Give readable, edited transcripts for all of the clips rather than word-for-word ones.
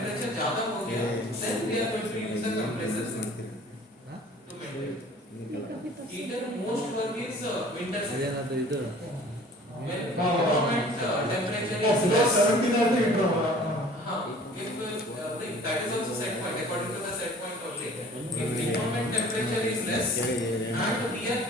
temperature ज़्यादा हो गया, then we are going to use a compressor to maintain. Heater most work is winter season. When environment temperature is less. 17 also heater. If that is also set point according to the set point only. If environment temperature is less and we are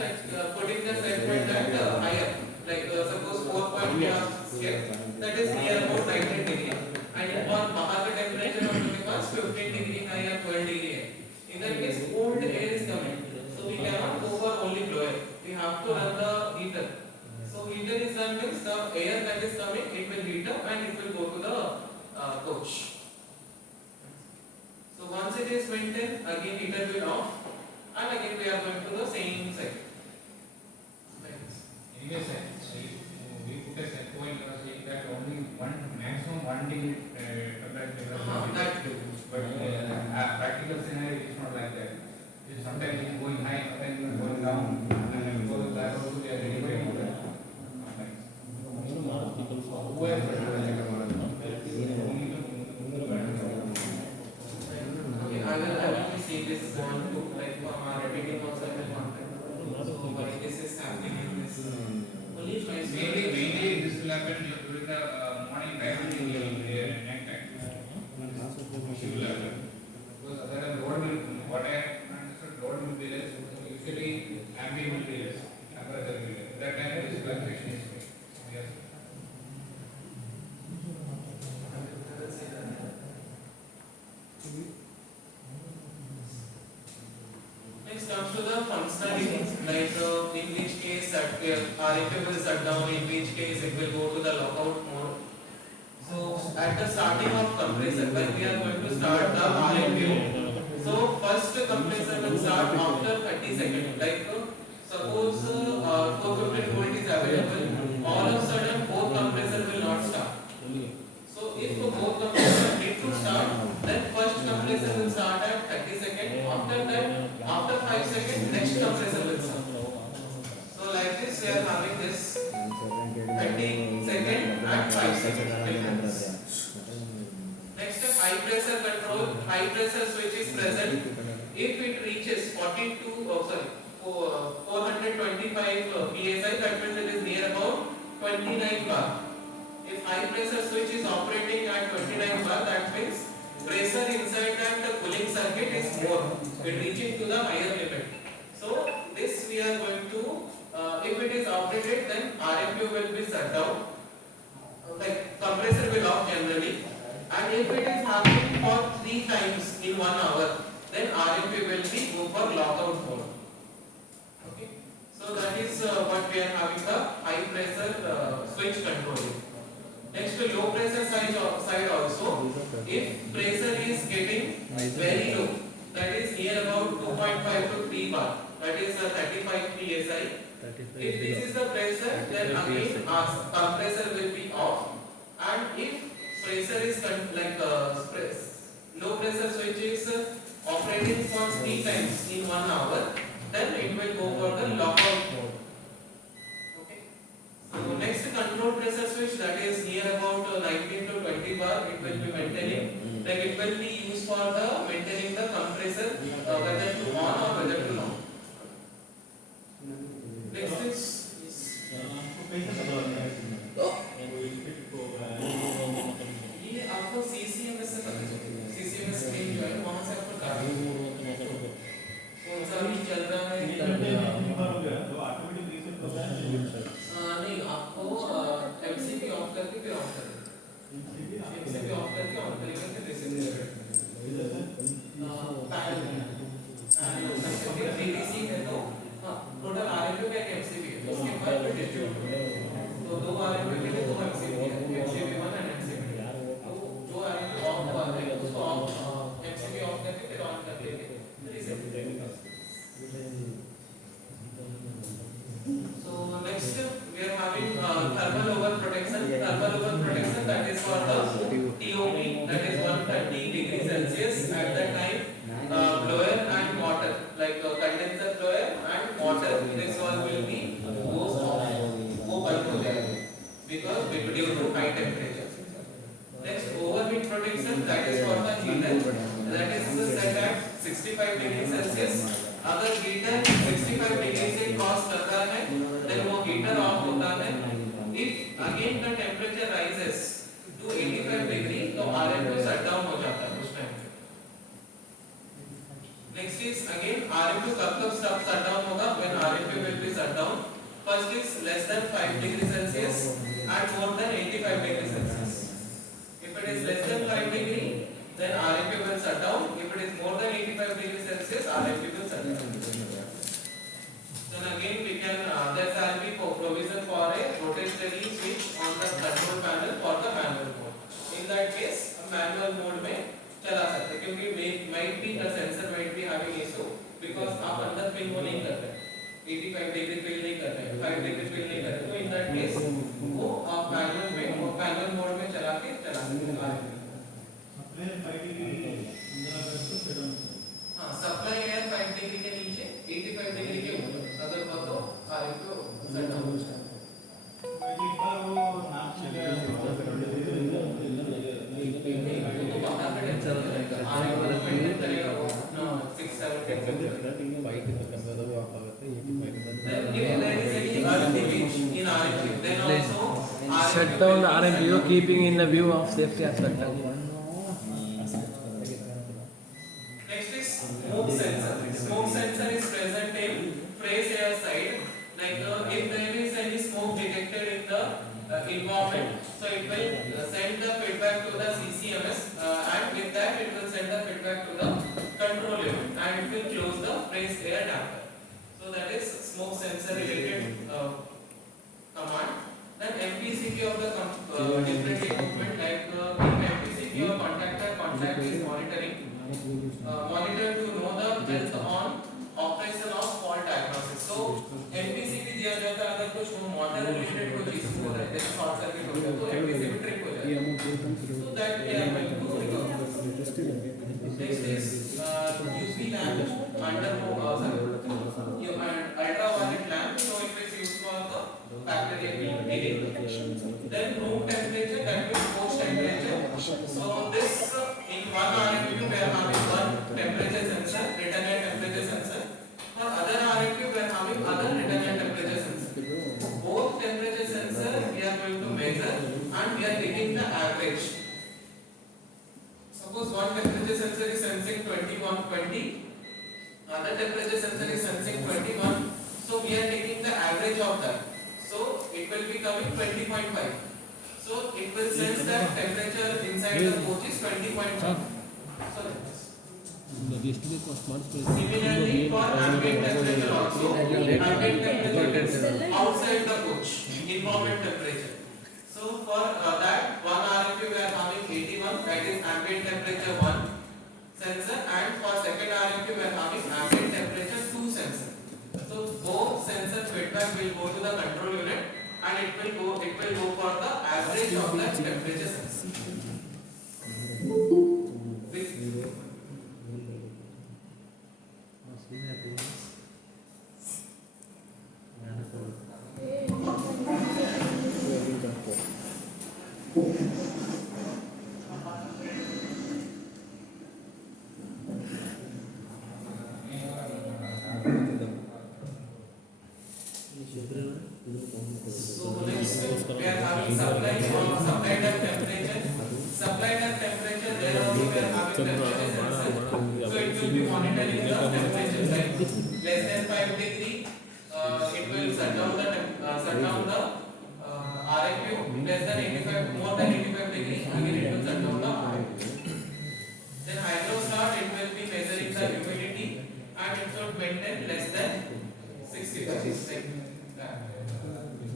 putting the set point at higher, like suppose 4 point we have kept, that is near about 19 degree, and for बाहर का temperature हमारे पास 15 degree है या 12 degree है. In that case cold air is coming, so we cannot go for only blower. We have to run the heater. So heater is done means the air that is coming, it will heat up and it will go to the coach. So once it is maintained, again heater will off, and again we are going to the same cycle. Anyway, sir, we put a set point saying that only maximum 1 degree temperature. That too. But practical scenario is not like that. Sometimes it is going high, sometimes it is going down, and because of that also we are ready for that. Who has Okay, I will see this one too, like repeating also I will contact. So why this is happening in this mainly this will happen during the morning time and night time. It will happen. Because otherwise load will, what I understood, load will be less. Usually ambient will be less, temperature will be less. That time this fluctuation is made. Yes. Next comes to the functionalities, like in which case RFA will shut down, in which case it will go to the lockout mode. So at the starting of compressor, when we are going to start the RFA, so first compressor will start after 30 seconds. Like suppose 450 volt is available, all of a sudden both compressor will not start. So if both compressor need to start, then first compressor will start at 30 seconds. After that, after 5 seconds, next compressor will start. So like this, we are having this 30 seconds and 5 seconds. Next, high pressure control. High pressure switch is present. If it reaches 425 psi, that means it is near about 29 bar. If high pressure switch is operating at 29 bar, that means pressure inside that cooling circuit is more. It reaching to the higher limit. So this we are going to, if it is operated, then RFQ will be shut down. Like compressor will off generally. And if it is happening for 3 times in 1 hour, then RFQ will be go for lockout mode. Okay. So that is what we are having the high pressure switch controlling. Next, low pressure side also, if pressure is getting very low, that is near about 2.5 to 3 bar, that is 35 psi. If this is the pressure, then again compressor will be off. And if pressure is low pressure switch is operating for 3 times in 1 hour, then it will go for the lockout mode. So next control pressure switch, that is near about 19 to 20 bar, it will be maintaining. Like it will be used for the maintaining the compressor whether to on or whether to off. Next is ये आपको CCMS से पता चलेगा. CCMS screen जो है वहाँ से आपको कौन सा भी चल रहा है नहीं आपको MCB ऑफ करके फिर ऑन करें. MCB ऑफ करके ऑन करेंगे फिर रिसेट पैनल DDC है तो टोटल RFQ का एक MCB है, उसके बाद फिर डिस्ट्रीब्यूटर. तो 2 RFQ के लिए 2 MCB है, MCB 1 and MCB 2. तो जो RFQ ऑफ हुआ है उसको MCB ऑफ करके फिर ऑन कर देंगे reset. So next we are having thermal overprotection. Thermal overprotection, that is for the TOP, that is 130 degrees Celsius at the time. Blower and water, like condenser blower and water, this one will be goes off, go band ho jayega because due to high temperature. Next, overheat protection, that is for the 65 degree Celsius. अगर heater 65 degree से cross करता है then वो heater off होता है। If again the temperature rises to 85 degree तो RFQ shut down हो जाता है उस टाइम पे। नेक्स्ट इज अगेन RFQ कब शट डाउन होगा, when RFQ will be shut down first is less than 5 degree celsius and more than 85 degree celsius. If it is less than 5 degree then RFQ will shut down. If it is more than 85 degree celsius RFQ will shut down. Then again we can there shall be provision for a rotatory switch on the control panel for the manual mode. In that case manual mode में चला सकते हैं क्योंकि might be the sensor might be having issue because आप अंदर pin वो नहीं कर रहे 85 डिग्री पिन नहीं कर रहे 5 डिग्री पिन नहीं कर रहे, तो in that case वो आप manual मोड में चला के चला सकते हैं। हाँ सप्लाई एयर 5 डिग्री के नीचे 85 डिग्री के ऊपर अगर हो तो RFQ सेट डाउन हो जाएगा। Shut down the RMPO, keeping in the view of safety aspect. Next is smoke sensor. Smoke sensor is present in fresh air side. Like if there is any smoke detected in the environment, so it will send the feedback to the CCMS, and with that it will send the feedback to the control unit, and it will close the fresh air damper. So that is smoke sensor related command. Then MPCQ of the different equipment, like in MPCQ contact is monitoring, monitor to know the health on operation of fault diagnosis. So MPCQ दिया जाता है अगर कुछ motor related कोई issue हो रहा है जैसे शॉर्ट सर्किट हो गया तो MPCQ ट्रिप हो जाएगा, so that we are going to recover. Next is UV lamp under ultraviolet lamp, so it is used for the bacterial killing. Then room temperature, that means post temperature. So this in one RFQ we are having one temperature sensor, written air temperature sensor. For other RFQ we are having other written air temperature sensor. Both temperature sensor we are going to measure and we are taking the average. Suppose one temperature sensor is sensing 20, other temperature sensor is sensing 21. So we are taking the average of that. So it will be coming 20.5. So it will sense that temperature inside the coach is 20.5. So similarly for ambient temperature also, ambient temperature is outside the coach, environment temperature. So for that one RFQ we are having 81, that is ambient temperature 1 sensor, and for second RFQ we are having ambient temperature 2 sensor. So both sensor feedback will go to the control unit and it will go for the average of the temperature sensor. So next we are having supply depth temperature. Supply depth temperature, there also we are having temperature sensor. So it will be monitoring the temperature, like less than 5 degree, it will shut down the RFQ. Less than 85, more than 85 degree, again it will shut down the RFQ. Then hydrostat, it will be measuring the humidity and it should maintain less than 65.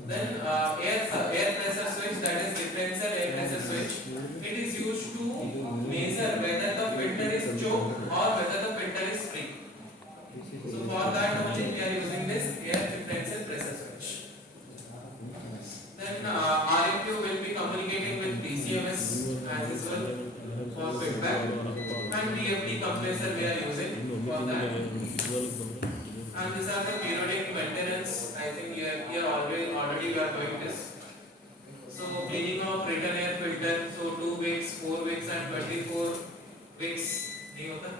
Then air pressure switch, that is differential air pressure switch. It is used to measure whether the filter is choked or whether the filter is free. So for that only we are using this air differential pressure switch. Then RFQ will be communicating with DCMS as usual for feedback, and DFD compressor we are using for that. And these are the periodic maintenance. I think here already we are doing this. So cleaning of return air filter, so 2 weeks, 4 weeks and 24 weeks नहीं होता.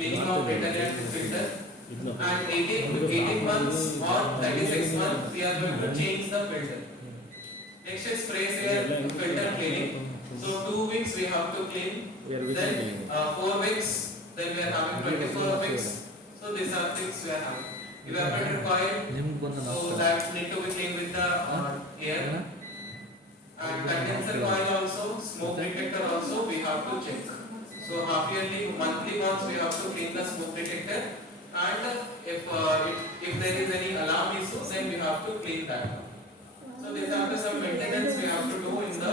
cleaning of intergalactic filter. And 18 months or 36 months we are going to change the filter. Next is sprays air filter cleaning. So 2 weeks we have to clean. Then 4 weeks. Then we are having 24 weeks. So these are things we are having. Evaporator coil. So that need to be cleaned with the air. And condenser coil also, smoke detector also we have to check. So half yearly, monthly once we have to clean the smoke detector. And if there is any alarm issue, then we have to clean that. So these are the some maintenance we have to do in the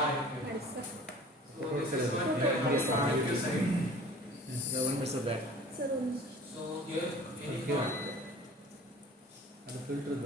RFQ. So this is what RFQ side. So here any point? filter